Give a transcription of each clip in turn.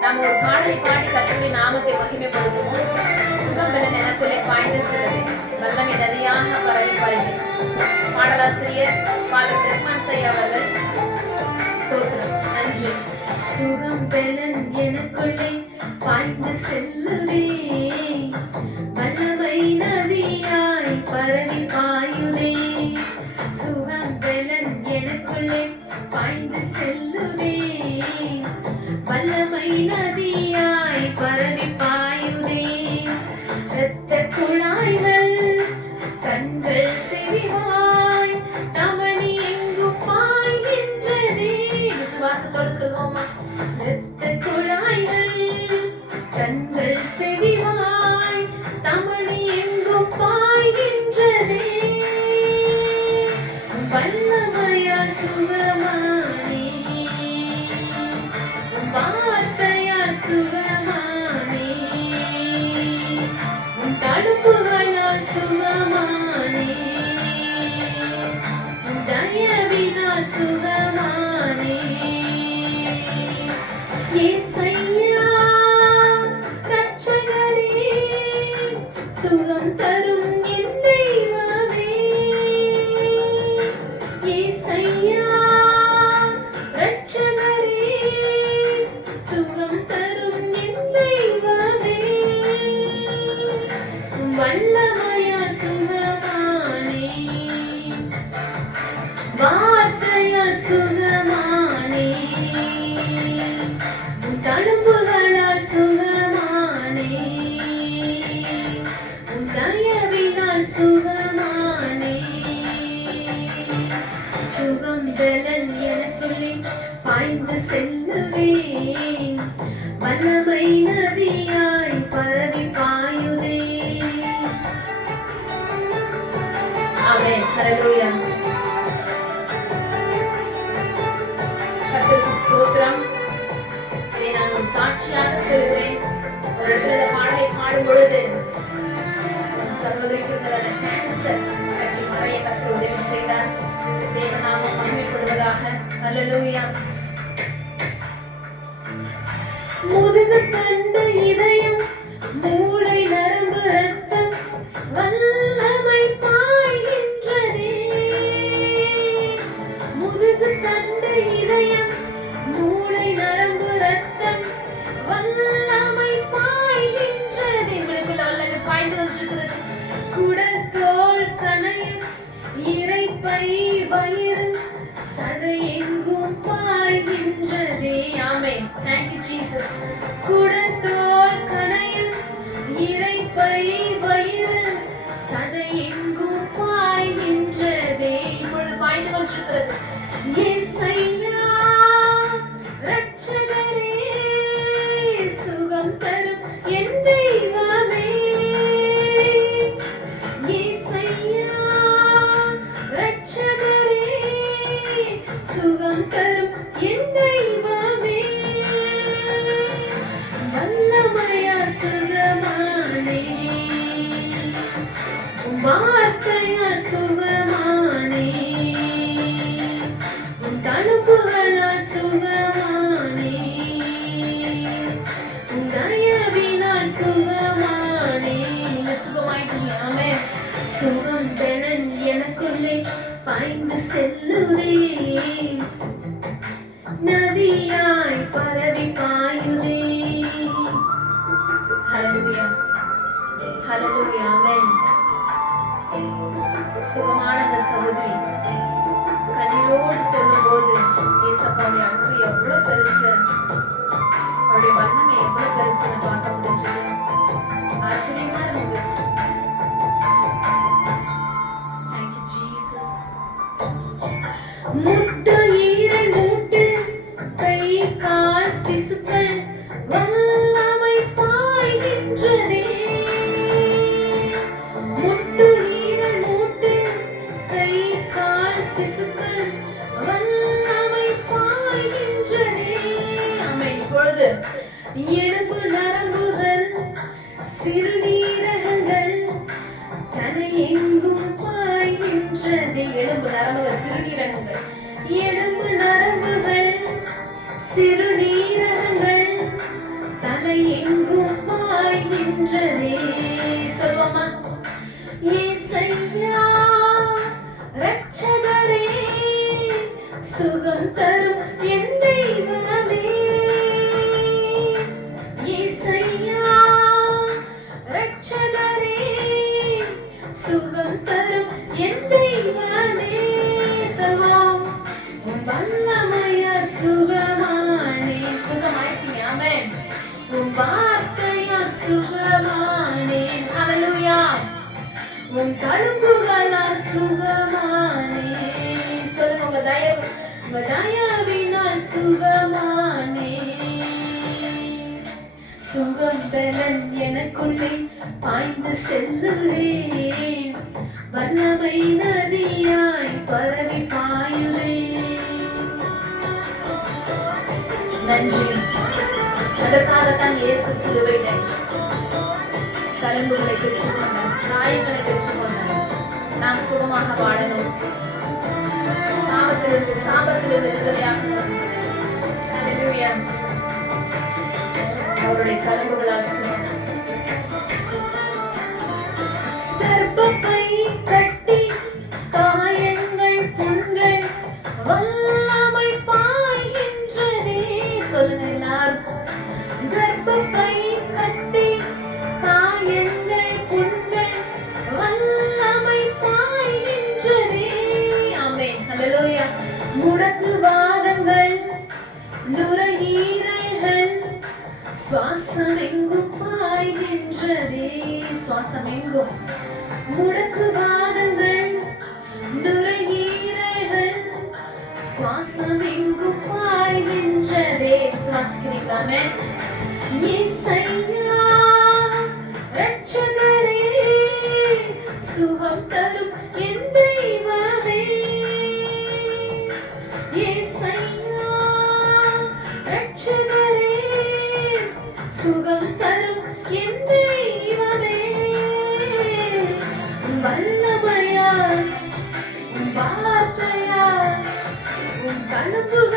நாம் ஒரு பாடலை பாடி கத்தருடைய நாமத்தை மகிமைப்படுத்துவோம் சுகம் பெற எனக்குள்ளே பாய்ந்து செல்லுது வல்லமை நதியாக பரவி பாய்ந்து. பாடலாசிரியர் ஃபாதர் பெருமான் செய்ய அவர்கள் ஸ்தோத்திரம். நன்றி. சுகம் பெலன் எனக்குள்ளே பாய்ந்து செல்லுதே வல்லமையா சுகமானே. வார்த்தையால் சுகமானே. தழும்புகளால் சுகமானே. தயவினால் சுகமானே. சுகம் பெலன் எனக்குள்ளே பாய்ந்து செல்லுவே வல்லமை ஆமென் ஹalleluya ஸ்தோத்திரம். இதை நான் ஒரு சாட்சியாக சொல்கிறேன் ஒரு இடத்துல இந்த பாடலை பாடும் பொழுது சகோதரிக்கு இருந்ததான கேன்சர் கட்டி மறைய கர்த்தர் உதவி செய்தார். தேவநாமம் மகிமைப்படுவதாக. ஹalleluya சதை எங்கும் சுகம் பெறன் எனக்குள்ளே பாய்ந்து செல்லுதே ஏசப்பாவுடைய அன்பு எவ்வளவு பெருசு? அவருடைய வல்லமை எவ்வளவு பெருசுன்னு பார்க்க முடிஞ்சது. ஆச்சரியமா இருந்தது. சுகம் தரும் என் தெய்வமே சொல்வோம் வல்லமையா சுகமானே. சுகமாயிடுச்சுங்க ஆமென். உன் வார்த்தையா சுகமானே. ஹalleluya. உன் தழும்புகளா சுகமானே. சொல்லுங்க உங்க தயவு உங்க தயவினால் சுகமானே. சுகம் பலன் எனக்குள்ளே பாய்ந்து செல்லுதே வல்லமை நதியாய் பரவி பாயுதே. நன்றி. அதற்காகத்தான் இயேசு சிலுவையிலே கரும்புகளை பெற்றுக்கொண்டார் காயங்களை பெற்றுக்கொண்டார் நாம் சுகமாக வாழணும். சுவாசம் எங்கும் பாய் நின்றதே. சுவாசம் எங்கும் முடக்கு வாதங்கள் நுரையீரல்கள். சுவாசம் எங்கும் பாய் நின்றதே. சுவாசிக்கிறீங்களாமே இசை சுகம் தரும் எந்த தெய்வமே உன் வல்லமையால் உன் வார்த்தையால் உன் கழுப்புகளால்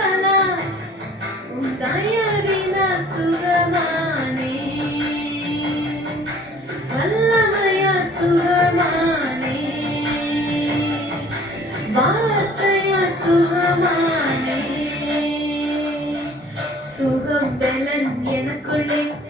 எனக்குள்ளே பாய்ந்து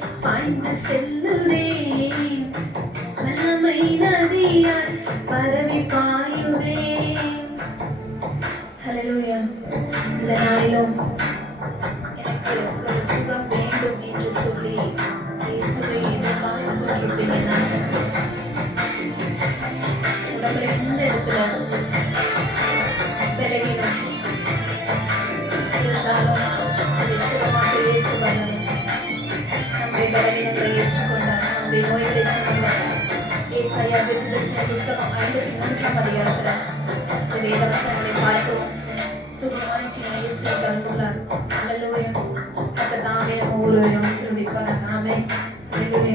Sözleşmesi'nde İsa'ya dökülmesine Mustafa'nın ayda inançamadı yaratılan ve Vedası'nın Marko సుభవానికి యేసు తండ్రుల అల్లలోయం ఒక తామే ఊరు సుడిపన నామే తెలుగు